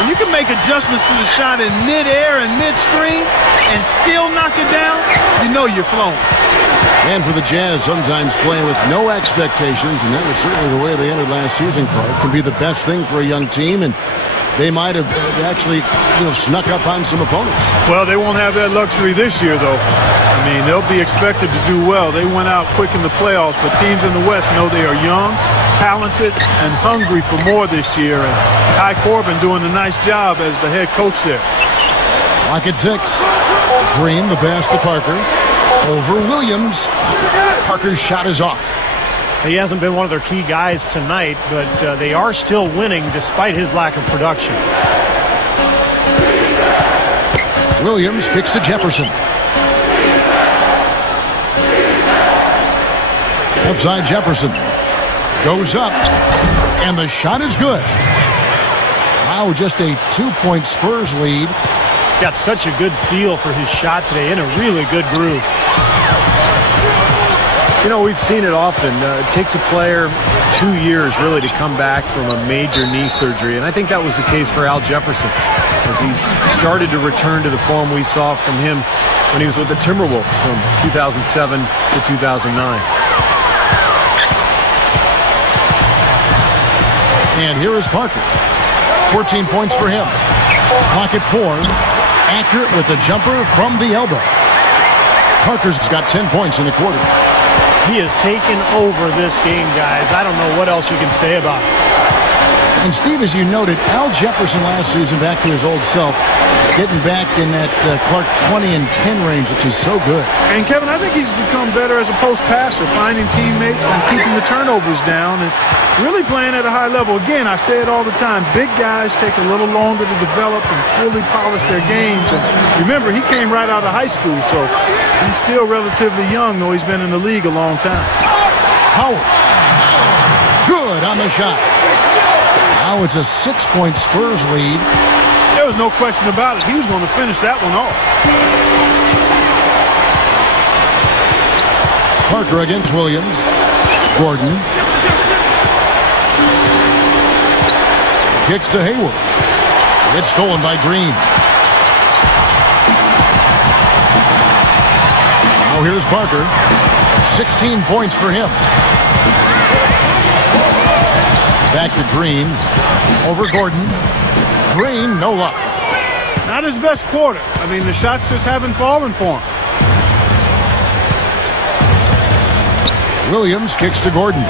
When you can make adjustments to the shot in mid-air and midstream and still knock it down, you know you're flowing. And for the Jazz, sometimes playing with no expectations, and that was certainly the way they entered last season, Clark, can be the best thing for a young team, and they might have actually snuck up on some opponents. Well, they won't have that luxury this year, though. I mean, they'll be expected to do well. They went out quick in the playoffs, but teams in the West know they are young, talented, and hungry for more this year. And Kai Corbin doing a nice job as the head coach there. Clock at 6. Green, the pass to Parker. Over Williams. Parker's shot is off. He hasn't been one of their key guys tonight, but they are still winning despite his lack of production. Williams kicks to Jefferson. Outside Jefferson. Goes up. And the shot is good. Wow, just a 2-point Spurs lead. Got such a good feel for his shot today, in a really good groove. You know, we've seen it often. It takes a player 2 years really to come back from a major knee surgery, and I think that was the case for Al Jefferson, as he's started to return to the form we saw from him when he was with the Timberwolves from 2007 to 2009. And here is Parker. 14 points for him. Clock at 4. Accurate with the jumper from the elbow. Parker's got 10 points in the quarter. He has taken over this game, guys. I don't know what else you can say about it. And Steve, as you noted, Al Jefferson last season back to his old self, getting back in that Clark 20 and 10 range, which is so good. And Kevin, I think he's become better as a post passer, finding teammates and keeping the turnovers down and really playing at a high level. Again, I say it all the time, big guys take a little longer to develop and fully polish their games. And remember, he came right out of high school, so he's still relatively young, though he's been in the league a long time. Howard. Good on the shot. Now it's a 6-point Spurs lead. There was no question about it. He was going to finish that one off. Parker against Williams. Gordon. Kicks to Hayward. It's stolen by Green. Now here's Parker. 16 points for him. Back to Green. Over Gordon. Green, no luck. Not his best quarter. I mean, the shots just haven't fallen for him. Williams kicks to Gordon.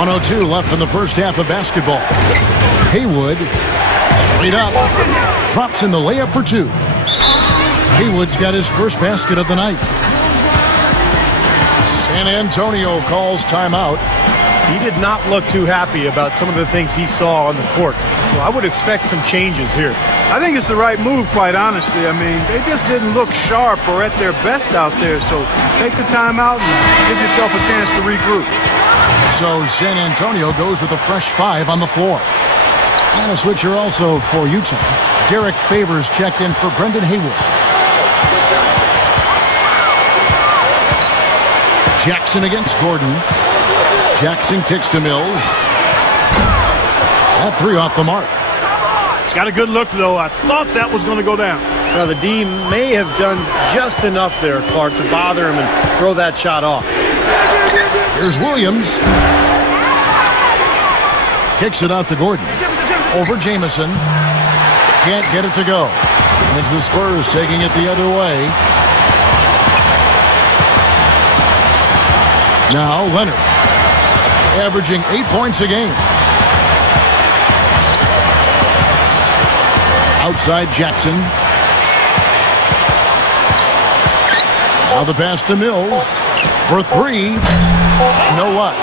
.102 left in the first half of basketball. Haywood, straight up, drops in the layup for 2. Haywood's got his first basket of the night. San Antonio calls timeout. He did not look too happy about some of the things he saw on the court, so I would expect some changes here. I think it's the right move, quite honestly. I mean, they just didn't look sharp or at their best out there, so take the timeout and give yourself a chance to regroup. So San Antonio goes with a fresh 5 on the floor. And a switcher also for Utah. Derek Favors checked in for Brendan Haywood. Jackson against Gordon. Jackson kicks to Mills. That 3 off the mark. Got a good look, though. I thought that was going to go down. Well, the D may have done just enough there, Clark, to bother him and throw that shot off. Here's Williams. Kicks it out to Gordon. Over Jamison. Can't get it to go. And it's the Spurs taking it the other way. Now Leonard. Averaging 8 points a game. Outside Jackson. Now the pass to Mills. For 3. No luck.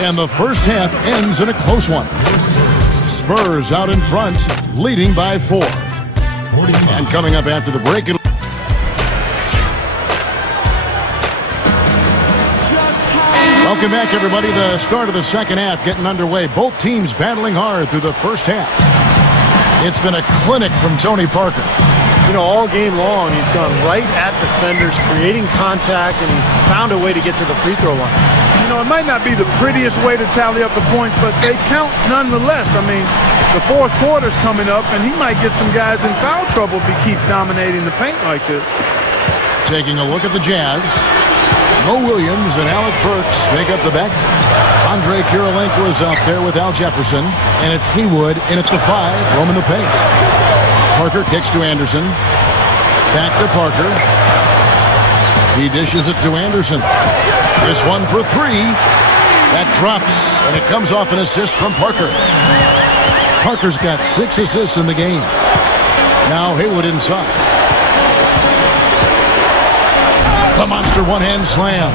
And the first half ends in a close one. Spurs out in front, leading by 4. And coming up after the break, welcome back, everybody. The start of the second half getting underway. Both teams battling hard through the first half. It's been a clinic from Tony Parker. You know, all game long, he's gone right at defenders, creating contact, and he's found a way to get to the free throw line. it might not be the prettiest way to tally up the points, but they count nonetheless. I mean, the fourth quarter's coming up, and he might get some guys in foul trouble if he keeps dominating the paint like this. Taking a look at the Jazz, Mo Williams and Alec Burks make up the back. Andre Kirilenko is out there with Al Jefferson, and it's Haywood in at the 5, roaming the paint. Parker kicks to Anderson. Back to Parker. He dishes it to Anderson. This one for 3. That drops, and it comes off an assist from Parker. Parker's got 6 assists in the game. Now Haywood inside. The monster one-hand slam.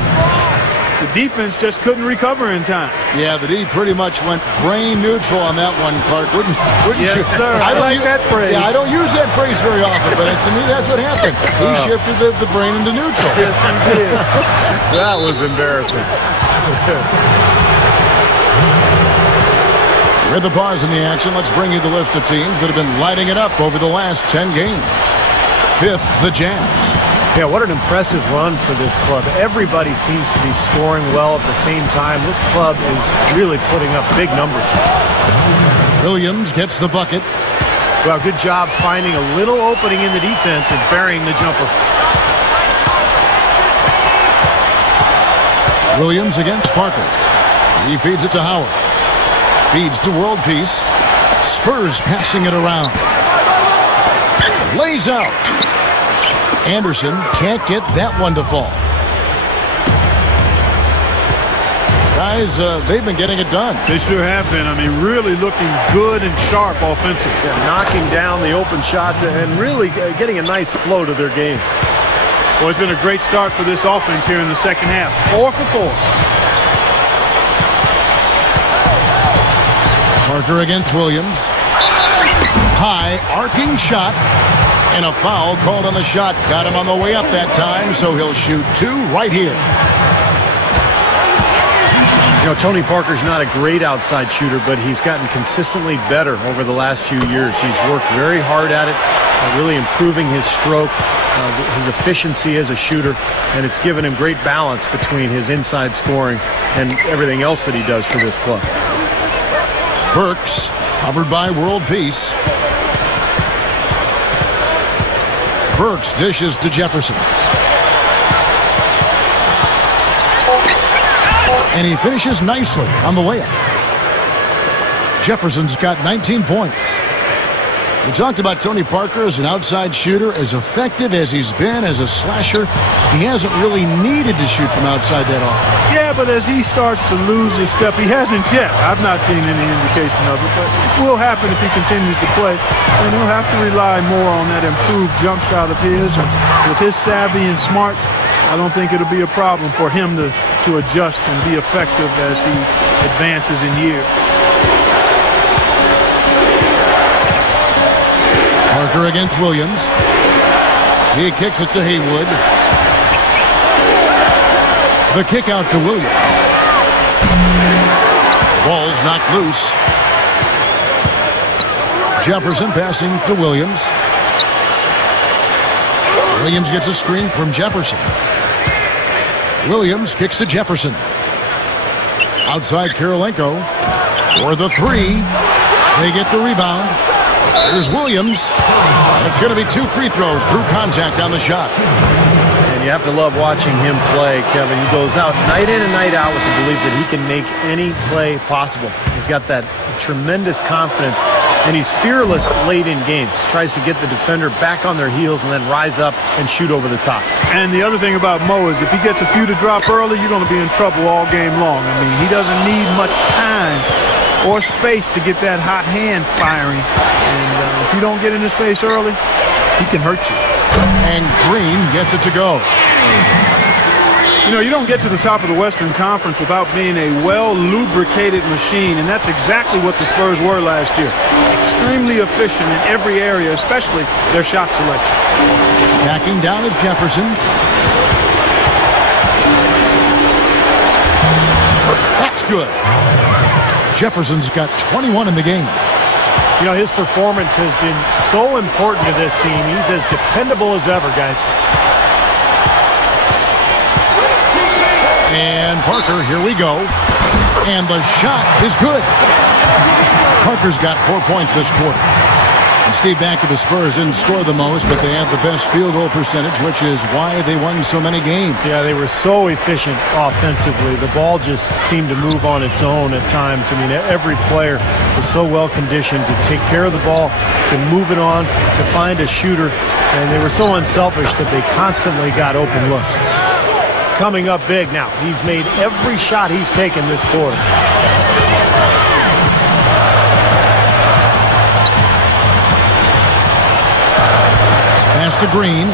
The defense just couldn't recover in time. Yeah, the D pretty much went brain neutral on that one, Clark. Wouldn't yes, you? Sir. I like that phrase. Yeah, I don't use that phrase very often, but to me, that's what happened. He shifted the brain into neutral. Yes, he did. That was embarrassing. With the pause in the action, let's bring you the list of teams that have been lighting it up over the last 10 games. 5th, the Jazz. Yeah, what an impressive run for this club. Everybody seems to be scoring well at the same time. This club is really putting up big numbers. Williams gets the bucket. Well, good job finding a little opening in the defense and burying the jumper. Williams against Parker. He feeds it to Howard. Feeds to World Peace. Spurs passing it around. Lays out. Anderson can't get that one to fall. Guys, they've been getting it done. They sure have been. I mean, really looking good and sharp offensively. Yeah, knocking down the open shots and really getting a nice flow to their game. Well, it's been a great start for this offense here in the second half. 4 for 4. Parker against Williams. High, arcing shot. And a foul called on the shot. Got him on the way up that time, so he'll shoot 2 right here. You know, Tony Parker's not a great outside shooter, but he's gotten consistently better over the last few years. He's worked very hard at it, really improving his stroke, his efficiency as a shooter, and it's given him great balance between his inside scoring and everything else that he does for this club. Burks, covered by World Peace. Burks dishes to Jefferson. And he finishes nicely on the layup. Jefferson's got 19 points. We talked about Tony Parker as an outside shooter, as effective as he's been as a slasher. He hasn't really needed to shoot from outside that often. Yeah, but as he starts to lose his step, he hasn't yet. I've not seen any indication of it, but it will happen if he continues to play. And he'll have to rely more on that improved jump shot of his. And with his savvy and smart, I don't think it'll be a problem for him to adjust and be effective as he advances in years. Parker against Williams. He kicks it to Haywood. The kick out to Williams. Ball's knocked loose. Jefferson passing to Williams. Williams gets a screen from Jefferson. Williams kicks to Jefferson. Outside Kirilenko for the 3. They get the rebound. Here's Williams. It's going to be 2 free throws. Drew contact on the shot. And you have to love watching him play, Kevin. He goes out night in and night out with the belief that he can make any play possible. He's got that tremendous confidence, and he's fearless late in games. Tries to get the defender back on their heels and then rise up and shoot over the top. And the other thing about Mo is if he gets a few to drop early, you're going to be in trouble all game long. I mean, he doesn't need much time or space to get that hot hand firing. And if you don't get in his face early, he can hurt you. And Green gets it to go. You know, you don't get to the top of the Western Conference without being a well-lubricated machine, and that's exactly what the Spurs were last year. Extremely efficient in every area, especially their shot selection. Backing down is Jefferson. That's good. Jefferson's got 21 in the game. You know, his performance has been so important to this team. He's as dependable as ever, guys. And Parker, here we go. And the shot is good. Parker's got 4 points this quarter. And Steve, back to the Spurs, didn't score the most, but they had the best field goal percentage, which is why they won so many games. Yeah, they were so efficient offensively. The ball just seemed to move on its own at times. I mean, every player was so well conditioned to take care of the ball, to move it on, to find a shooter, and they were so unselfish that they constantly got open looks. Coming up big now. He's made every shot he's taken this quarter. Pass to Green.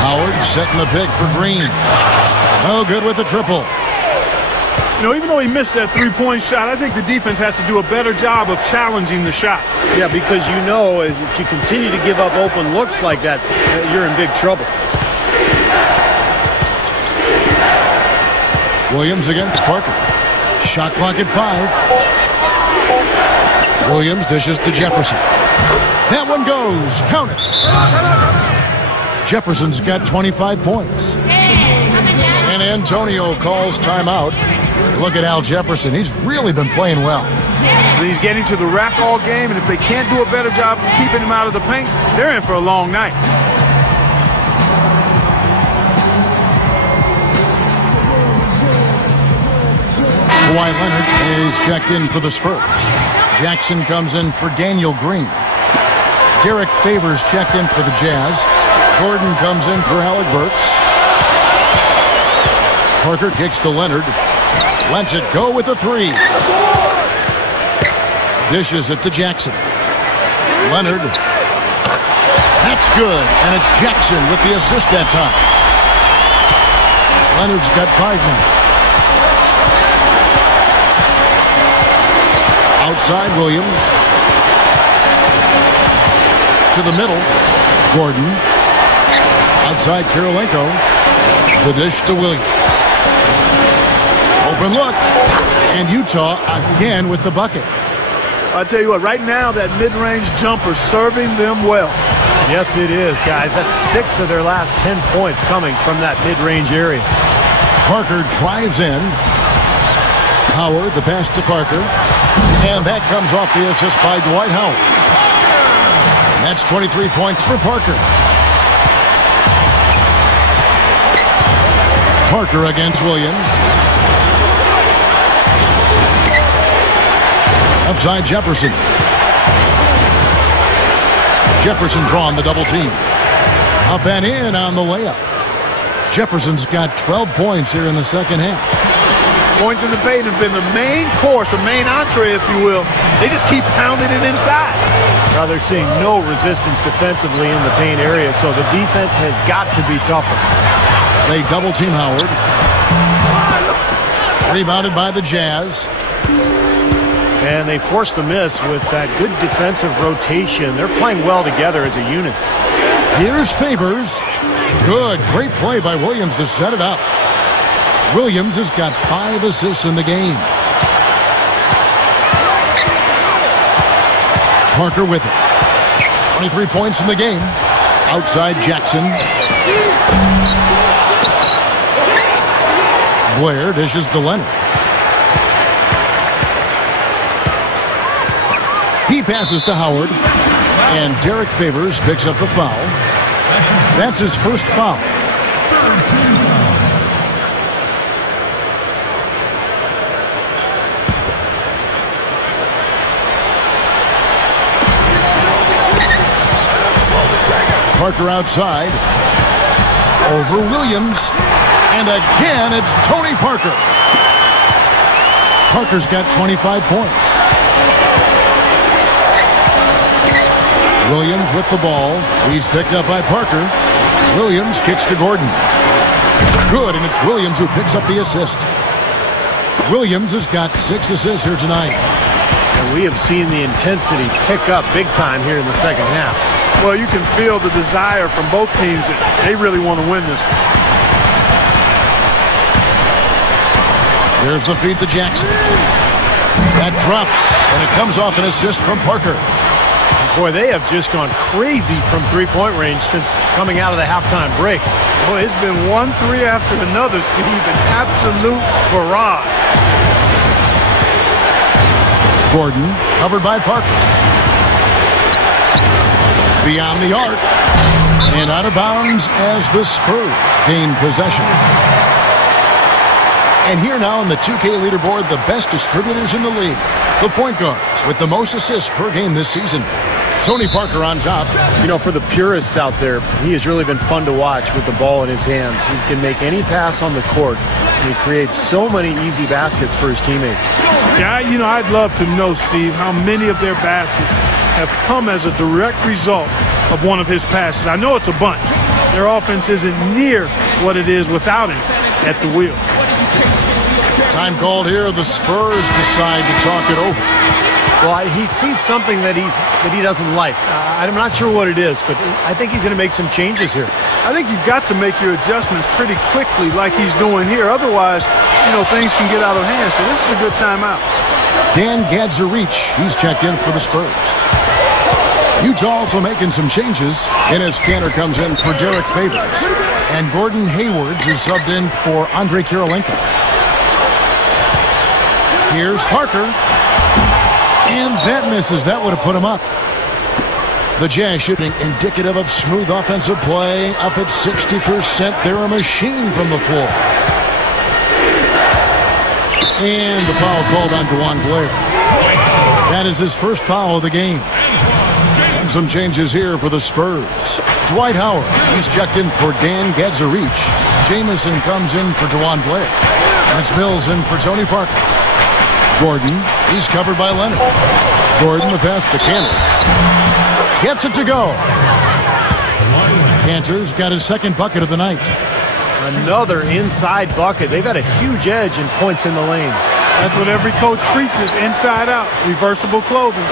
Howard setting the pick for Green. No good with the triple. You know, even though he missed that three-point shot, I think the defense has to do a better job of challenging the shot. Yeah, because you know if you continue to give up open looks like that, you're in big trouble. Williams against Parker. Shot clock at 5. Williams dishes to Jefferson. That one goes. Count it. Jefferson's got 25 points. San Antonio calls timeout. Look at Al Jefferson. He's really been playing well. He's getting to the rack all game, and if they can't do a better job of keeping him out of the paint, they're in for a long night. Kawhi Leonard is checked in for the Spurs. Jackson comes in for Daniel Green. Derek Favors checked in for the Jazz. Gordon comes in for Alec Burks. Parker kicks to Leonard. Lets it go with a 3. Dishes it to Jackson. Leonard. That's good. And it's Jackson with the assist that time. Leonard's got 5 now. Outside Williams. To the middle. Gordon. Outside Kirilenko. The dish to Williams. Open look. And Utah again with the bucket. I'll tell you what, right now that mid-range jumper serving them well. Yes, it is, guys. That's 6 of their last 10 points coming from that mid-range area. Parker drives in. Howard, the pass to Parker. And that comes off the assist by Dwight Howard. That's 23 points for Parker. Parker against Williams. Upside Jefferson. Jefferson drawing the double team. Up and in on the layup. Jefferson's got 12 points here in the second half. Points in the paint have been the main course, or main entree, if you will. They just keep pounding it inside. Now they're seeing no resistance defensively in the paint area, so the defense has got to be tougher. They double team Howard. Rebounded by the Jazz. And they forced the miss with that good defensive rotation. They're playing well together as a unit. Here's Favors. Good. Great play by Williams to set it up. Williams has got 5 assists in the game. Parker with it. 23 points in the game. Outside Jackson. Blair dishes to Leonard. He passes to Howard. And Derek Favors picks up the foul. That's his first foul. Parker outside. Over Williams. And again, it's Tony Parker. Parker's got 25 points. Williams with the ball. He's picked up by Parker. Williams kicks to Gordon. Good, and it's Williams who picks up the assist. Williams has got 6 assists here tonight. And we have seen the intensity pick up big time here in the second half. Well, you can feel the desire from both teams that they really want to win this. There's the feed to Jackson. That drops, and it comes off an assist from Parker. Boy, they have just gone crazy from three-point range since coming out of the halftime break. Boy, it's been 1-3 after another, Steve, an absolute barrage. Gordon, covered by Parker. Beyond the arc. And out of bounds as the Spurs gain possession. And here now on the 2K leaderboard, the best distributors in the league. The point guards with the most assists per game this season. Tony Parker on top. You know, for the purists out there, he has really been fun to watch with the ball in his hands. He can make any pass on the court, and he creates so many easy baskets for his teammates. Yeah, you know, I'd love to know, Steve, how many of their baskets have come as a direct result of one of his passes. I know it's a bunch. Their offense isn't near what it is without him at the wheel. Time called here. The Spurs decide to talk it over. Well, he sees something that he doesn't like. I'm not sure what it is, but I think he's going to make some changes here. I think you've got to make your adjustments pretty quickly like he's doing here. Otherwise, you know, things can get out of hand. So this is a good timeout. Dan Gadzarich, he's checked in for the Spurs. Utah also making some changes. Enes Kanter comes in for Derek Favors. And Gordon Hayward is subbed in for Andrei Kirilenko. Here's Parker. And that misses. That would have put him up. The Jazz shooting indicative of smooth offensive play. Up at 60%. They're a machine from the floor. And the foul called on DeJuan Blair. That is his first foul of the game. And some changes here for the Spurs. Dwight Howard, he's checked in for Dan Gadzarich. Jamison comes in for DeJuan Blair. That's Mills in for Tony Parker. Gordon, he's covered by Leonard. Gordon, the pass to Kanter. Gets it to go. Kanter's got his second bucket of the night. Another inside bucket. They've got a huge edge in points in the lane. That's what every coach preaches, inside out, reversible clothing.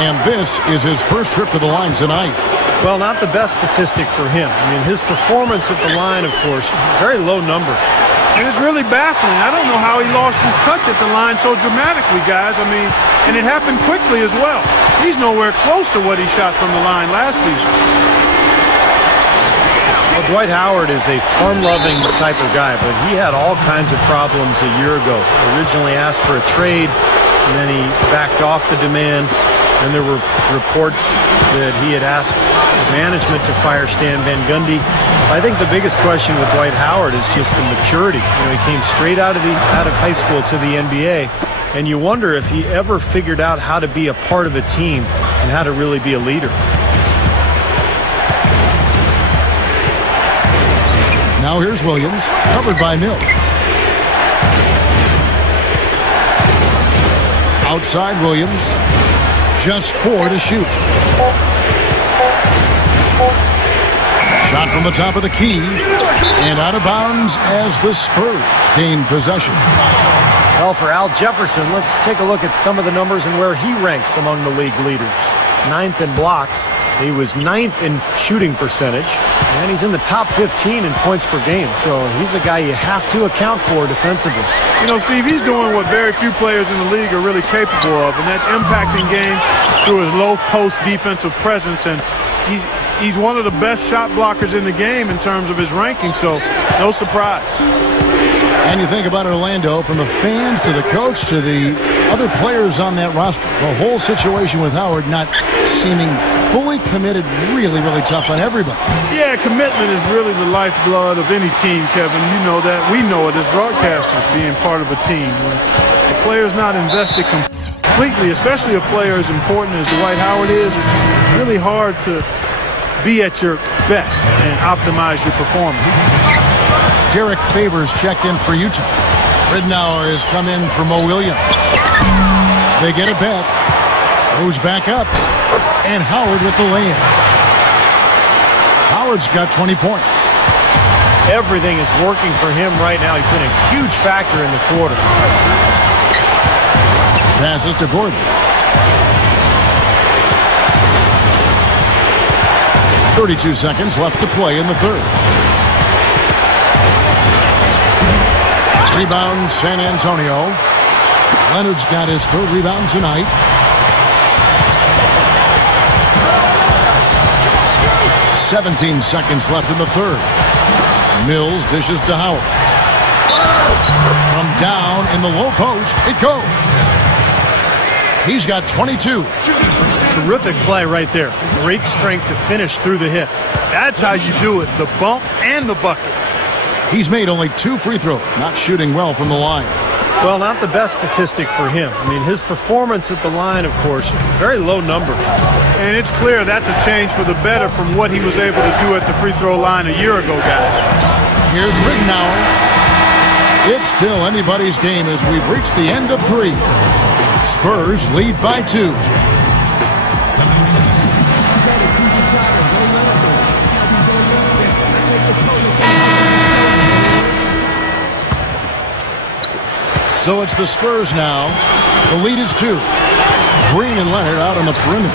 And this is his first trip to the line tonight. Well, not the best statistic for him. I mean, his performance at the line, of course, very low numbers. And it's really baffling. I don't know how he lost his touch at the line so dramatically, guys. I mean, and it happened quickly as well. He's nowhere close to what he shot from the line last season. Well, Dwight Howard is a fun-loving type of guy, but he had all kinds of problems a year ago. Originally asked for a trade, and then he backed off the demand. And there were reports that he had asked management to fire Stan Van Gundy. I think the biggest question with Dwight Howard is just the maturity. You know, he came straight out of high school to the NBA, and you wonder if he ever figured out how to be a part of a team and how to really be a leader. Now here's Williams, covered by Mills. Outside Williams. Just 4 to shoot. Shot from the top of the key. And out of bounds as the Spurs gain possession. Well, for Al Jefferson, let's take a look at some of the numbers and where he ranks among the league leaders. 9th in blocks. He was 9th in shooting percentage. And he's in the top 15 in points per game. So he's a guy you have to account for defensively. You know, Steve, he's doing what very few players in the league are really capable of, and that's impacting games through his low-post defensive presence. And he's one of the best shot blockers in the game in terms of his ranking, so no surprise. And you think about Orlando, from the fans to the coach to the other players on that roster. The whole situation with Howard not seeming fully committed, really, really tough on everybody. Yeah, commitment is really the lifeblood of any team, Kevin. You know that. We know it as broadcasters, being part of a team. When the player's not invested completely, especially a player as important as Dwight Howard is, it's really hard to be at your best and optimize your performance. Derek Favors checked in for Utah. Ridnour has come in for Mo Williams. They get it back. Goes back up. And Howard with the lay-in. Howard's got 20 points. Everything is working for him right now. He's been a huge factor in the quarter. Passes to Gordon. 32 seconds left to play in the third. Rebound, San Antonio. Leonard's got his third rebound tonight. 17 seconds left in the third. Mills dishes to Howard. From down in the low post, it goes. He's got 22. Terrific play right there. Great strength to finish through the hit. That's how you do it, the bump and the bucket. He's made only 2 free throws, not shooting well from the line. Well, not the best statistic for him. I mean, his performance at the line, of course, very low numbers. And it's clear that's a change for the better from what he was able to do at the free throw line a year ago, guys. Here's Rittenauer. It's still anybody's game as we've reached the end of 3. Spurs lead by 2. So it's the Spurs now. The lead is 2. Green and Leonard out on the perimeter.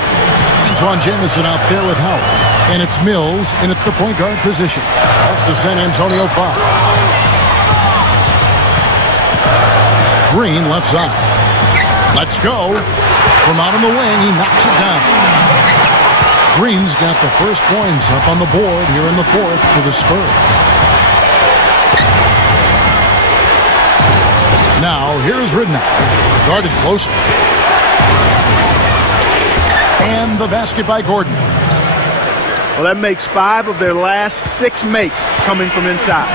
Antoine Jamison out there with Howard. And it's Mills in at the point guard position. That's the San Antonio foul. Green left side. Let's go. From out on the wing, he knocks it down. Green's got the first points up on the board here in the fourth for the Spurs. Now, here's Rittenauer, guarded closely. And the basket by Gordon. Well, that makes 5 of their last 6 makes coming from inside.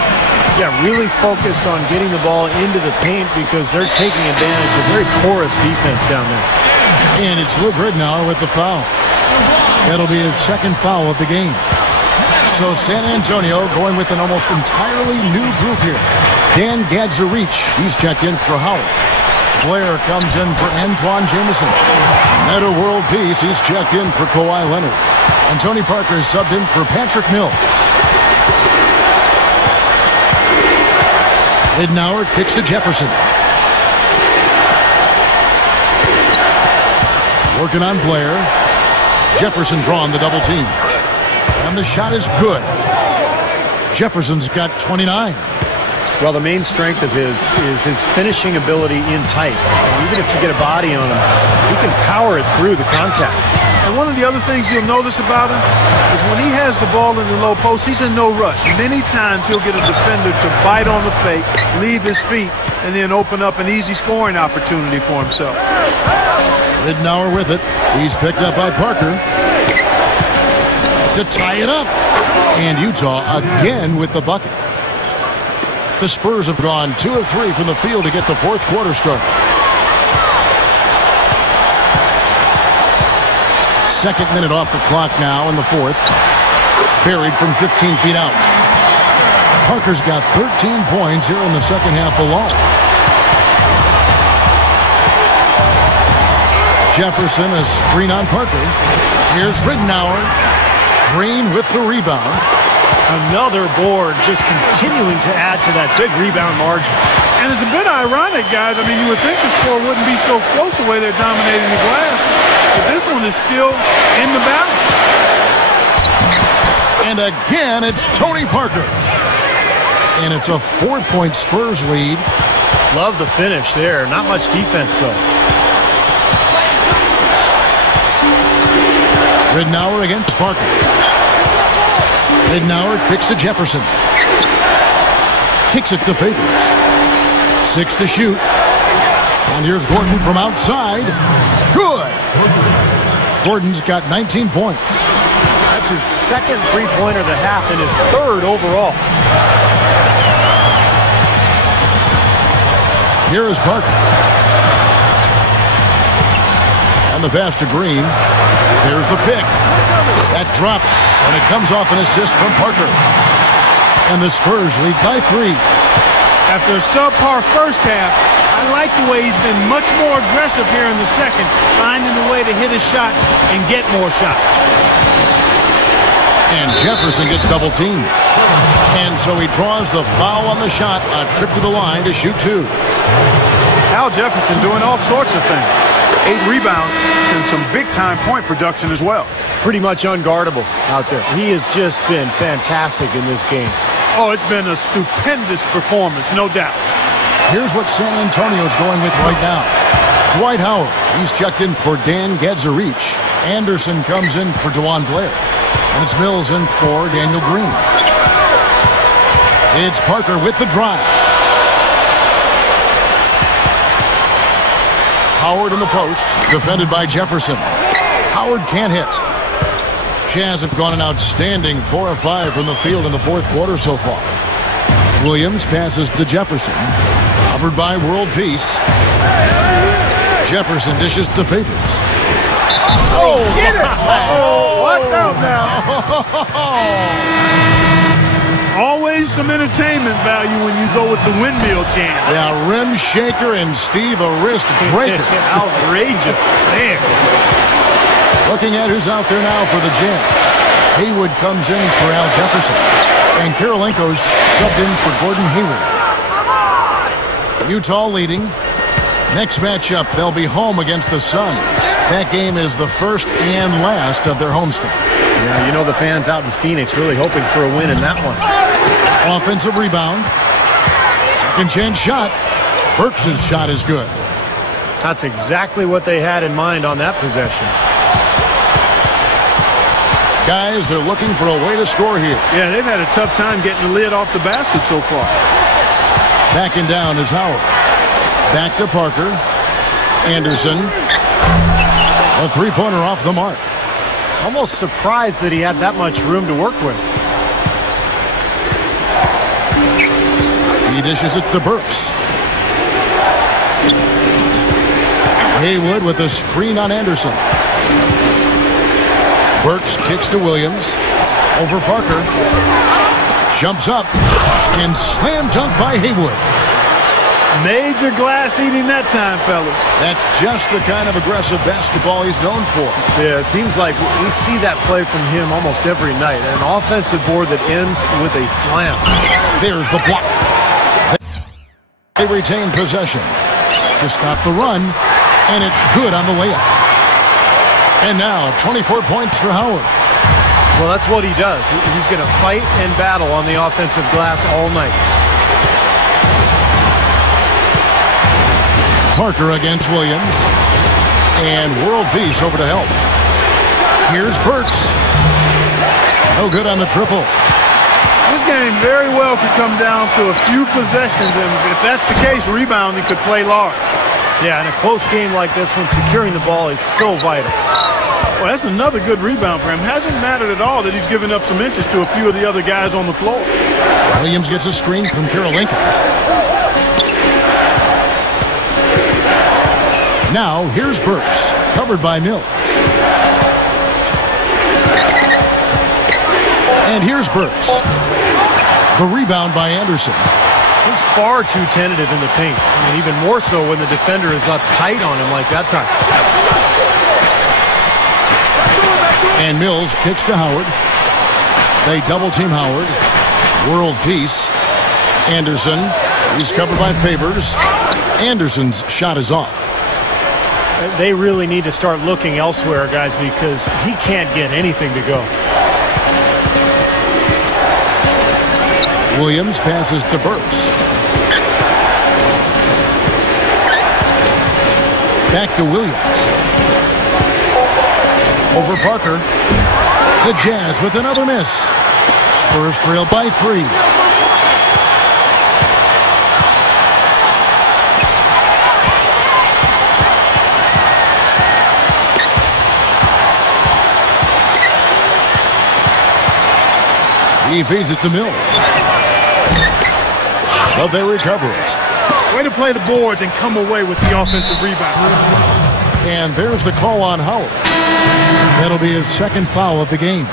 Yeah, really focused on getting the ball into the paint because they're taking advantage of very porous defense down there. And it's Luke Rittenauer with the foul. That'll be his second foul of the game. So San Antonio going with an almost entirely new group here. Dan Gadzarich, he's checked in for Howard. Blair comes in for Antoine Jamison. Meta World Peace, he's checked in for Kawhi Leonard. And Tony Parker subbed in for Patrick Mills. Rittenauer kicks to Jefferson. Working on Blair. Jefferson drawing the double team. And the shot is good. Jefferson's got 29. Well, the main strength of his is his finishing ability in tight. And even if you get a body on him, he can power it through the contact. And one of the other things you'll notice about him is when he has the ball in the low post, he's in no rush. Many times he'll get a defender to bite on the fake, leave his feet, and then open up an easy scoring opportunity for himself. Rittenauer with it. He's picked up by Parker to tie it up. And Utah again with the bucket. The Spurs have gone 2 of 3 from the field to get the fourth quarter started. Second minute off the clock now in the fourth. Buried from 15 feet out. Parker's got 13 points here in the second half alone. Jefferson a screen on Parker. Here's Rittenauer. Green with the rebound. Another board just continuing to add to that big rebound margin. And it's a bit ironic, guys. I mean, you would think the score wouldn't be so close the way they're dominating the glass. But this one is still in the balance. And again, it's Tony Parker. And it's a 4-point Spurs lead. Love the finish there. Not much defense, though. Rittenauer against Parker. Rittenauer kicks to Jefferson. Kicks it to Favors. 6 to shoot. And here's Gordon from outside. Good. Gordon's got 19 points. That's his second three-pointer of the half and his third overall. Here is Parker. And the pass to Green. There's the pick. That drops, and it comes off an assist from Parker. And the Spurs lead by 3. After a subpar first half, I like the way he's been much more aggressive here in the second, finding a way to hit his shot and get more shots. And Jefferson gets double teamed. And so he draws the foul on the shot, a trip to the line to shoot 2. Al Jefferson doing all sorts of things. 8 rebounds and some big-time point production as well. Pretty much unguardable out there. He has just been fantastic in this game. Oh, it's been a stupendous performance, no doubt. Here's what San Antonio's going with right now. Dwight Howard, he's checked in for Dan Gadzarich. Anderson comes in for DeJuan Blair. And it's Mills in for Daniel Green. It's Parker with the drive. Howard in the post, defended by Jefferson. Howard can't hit. Jazz have gone an outstanding 4 of 5 from the field in the fourth quarter so far. Williams passes to Jefferson. Covered by World Peace. Jefferson dishes to Favors. Oh, get it! Oh, watch out now. Always some entertainment value when you go with the windmill jam. Yeah, rim shaker and Steve a wrist breaker. Outrageous. Man. Looking at who's out there now for the Jazz. Haywood comes in for Al Jefferson. And Karolinko's subbed in for Gordon Hayward. Utah leading. Next matchup, they'll be home against the Suns. That game is the first and last of their homestand. Yeah, you know the fans out in Phoenix really hoping for a win in that one. Offensive rebound. Second chance shot. Burks' shot is good. That's exactly what they had in mind on that possession. Guys, they're looking for a way to score here. Yeah, they've had a tough time getting the lid off the basket so far. Backing down is Howard. Back to Parker. Anderson. A three-pointer off the mark. Almost surprised that he had that much room to work with. He dishes it to Burks. Haywood with a screen on Anderson. Burks kicks to Williams. Over Parker. Jumps up. And slam dunk by Haywood. Major glass eating that time, fellas. That's just the kind of aggressive basketball he's known for. Yeah, it seems like we see that play from him almost every night. An offensive board that ends with a slam. There's the block. They retain possession to stop the run, and it's good on the layup. And now 24 points for Howard. Well, that's what he does. He's going to fight and battle on the offensive glass all night. Parker against Williams. And World Peace over to help. Here's Burks. No good on the triple. This game very well could come down to a few possessions, and if that's the case, rebounding could play large. Yeah, in a close game like this one, securing the ball is so vital. Well, that's another good rebound for him. Hasn't mattered at all that he's given up some inches to a few of the other guys on the floor. Williams gets a screen from Karolinko. Now, here's Burks, covered by Mills. And here's Burks. The rebound by Anderson. He's far too tentative in the paint. I mean, even more so when the defender is up tight on him like that time. And Mills kicks to Howard. They double-team Howard. World Peace. Anderson. He's covered by Favors. Anderson's shot is off. They really need to start looking elsewhere, guys, because he can't get anything to go. Williams passes to Burks. Back to Williams. Over Parker. The Jazz with another miss. Spurs trail by 3. He feeds it to Mills. But they recover it. Way to play the boards and come away with the offensive rebound. And there's the call on Howard. That'll be his second foul of the game.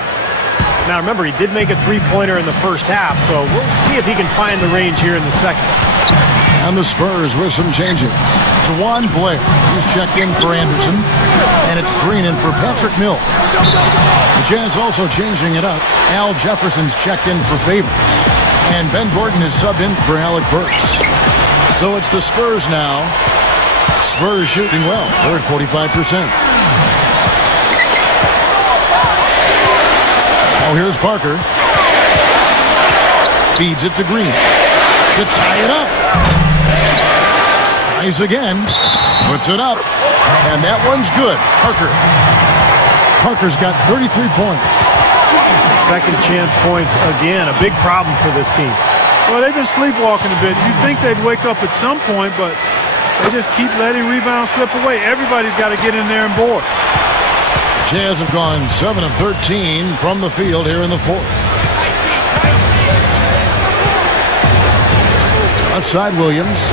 Now remember, he did make a three-pointer in the first half, so we'll see if he can find the range here in the second. And the Spurs with some changes. Dewan Blair, who's checked in for Anderson. And it's Green in for Patrick Mills. The Jazz also changing it up. Al Jefferson's checked in for Favors. And Ben Gordon is subbed in for Alec Burks. So it's the Spurs now. Spurs shooting well. They're at 45%. Oh, here's Parker. Feeds it to Green. To tie it up. Tries again. Puts it up. And that one's good. Parker's got 33 points. second chance points again. A big problem for this team. Well, they've been sleepwalking a bit. You'd think they'd wake up at some point, but they just keep letting rebounds slip away. Everybody's got to get in there and board. Jazz have gone 7 of 13 from the field here in the fourth. Left side, Williams.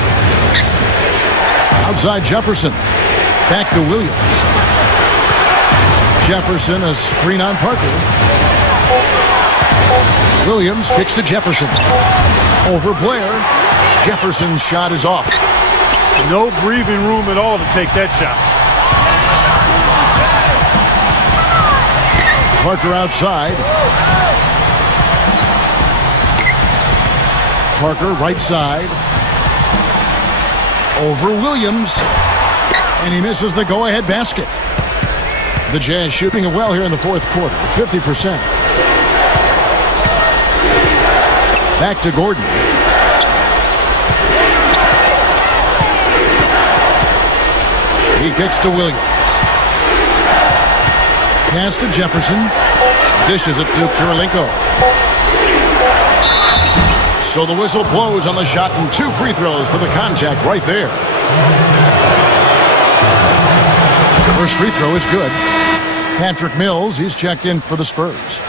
Outside, Jefferson. Back to Williams. Jefferson, a screen on Parker. Williams kicks to Jefferson. Over Blair. Jefferson's shot is off. No breathing room at all to take that shot. Parker outside. Parker right side. Over Williams. And he misses the go-ahead basket. The Jazz shooting it well here in the fourth quarter. 50%. Back to Gordon. He kicks to Williams. Pass to Jefferson. Dishes it to Kirilenko. So the whistle blows on the shot and 2 free throws for the contact right there. First free throw is good. Patrick Mills, he's checked in for the Spurs.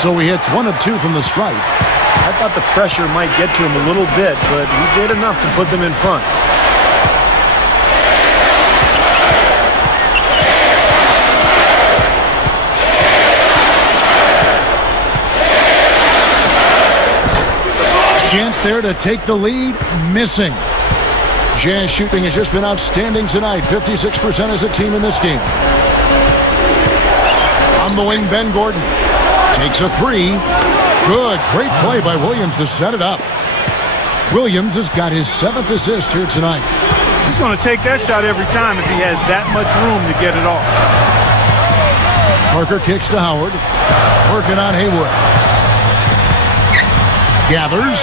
So he hits 1 of 2 from the stripe. I thought the pressure might get to him a little bit, but he did enough to put them in front. Chance there to take the lead, missing. Jazz shooting has just been outstanding tonight. 56% as a team in this game. On the wing, Ben Gordon takes a 3. Good, great play by Williams to set it up. Williams has got his 7th assist here tonight. He's going to take that shot every time if he has that much room to get it off. Parker kicks to Howard. Working on Haywood. Gathers.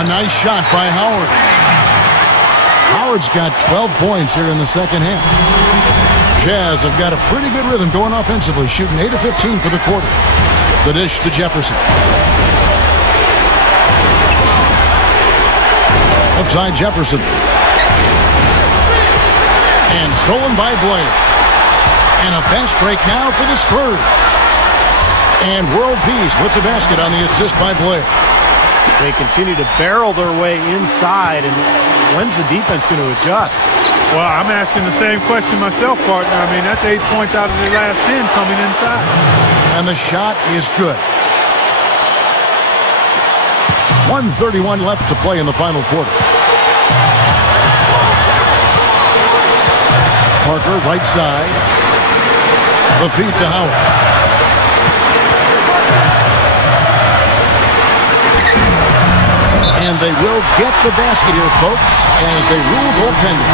A nice shot by Howard. Howard's got 12 points here in the second half. Jazz have got a pretty good rhythm going offensively, shooting 8 of 15 for the quarter. The dish to Jefferson. Upside Jefferson. And stolen by Blair. And a fast break now for the Spurs. And World Peace with the basket on the assist by Blair. They continue to barrel their way inside, and when's the defense going to adjust? Well, I'm asking the same question myself, partner. I mean, that's 8 points out of the last 10 coming inside. And the shot is good. 1:31 left to play in the final quarter. Parker, right side. The feed to Howard. And they will get the basket here, folks, as they rule goaltending.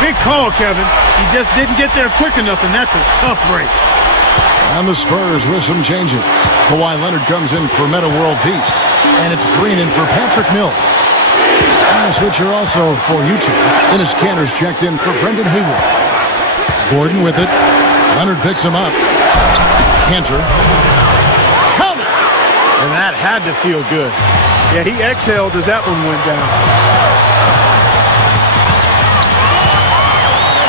Big call, Kevin. He just didn't get there quick enough, and that's a tough break. And the Spurs with some changes. Kawhi Leonard comes in for Meta World Peace. And it's Green in for Patrick Mills. And a switcher also for Utah. Dennis Cantor's checked in for Brendan Haywood. Gordon with it. Leonard picks him up. Cantor. Count it! And that had to feel good. Yeah, he exhaled as that one went down.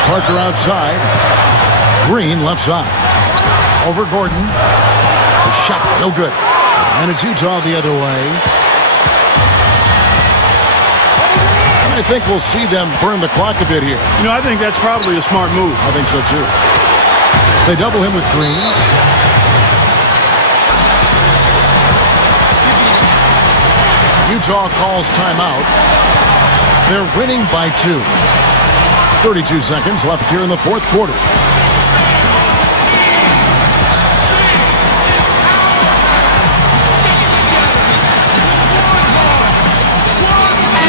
Parker outside. Green left side. Over Gordon. The shot, no good. And it's Utah the other way. And I think we'll see them burn the clock a bit here. You know, I think that's probably a smart move. I think so, too. They double him with Green. Utah calls timeout. They're winning by 2. 32 seconds left here in the fourth quarter.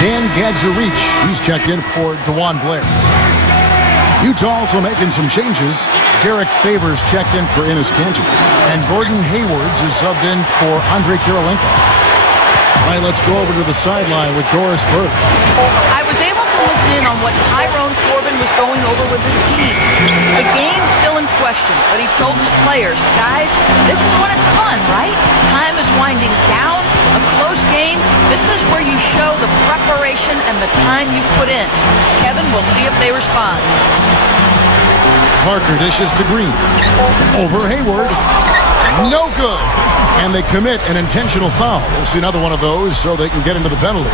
Dan Gadzarich, he's checked in for DeJuan Blair. Utah also making some changes. Derek Favors checked in for Enes Kanter. And Gordon Haywards is subbed in for Andrei Kirilenko. All right, let's go over to the sideline with Doris Burke. I was able to listen in on what Tyrone Corbin was going over with his team. The game's still in question, but he told his players, guys, this is when it's fun, right? Time is winding down. A close game, this is where you show the preparation and the time you put in. Kevin, we'll see if they respond. Parker dishes to Green. Over Hayward. No good. And they commit an intentional foul. We'll see another one of those so they can get into the penalty.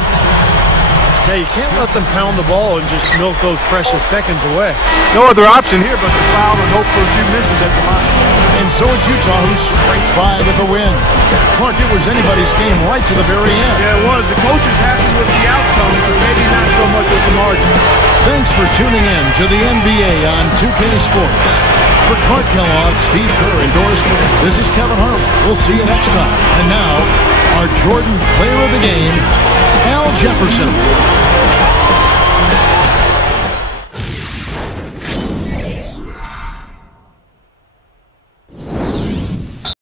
Yeah, you can't let them pound the ball and just milk those precious seconds away. No other option here but to foul and hope for a few misses at the line. And so it's Utah who scraped by with the win. Clark, it was anybody's game right to the very end. Yeah, it was. The coach is happy with the outcome, but maybe not so much with the margin. Thanks for tuning in to the NBA on 2K Sports. For Clark Kellogg, Steve Kerr endorsement, this is Kevin Harlan. We'll see you next time. And now, our Jordan Player of the Game, Al Jefferson.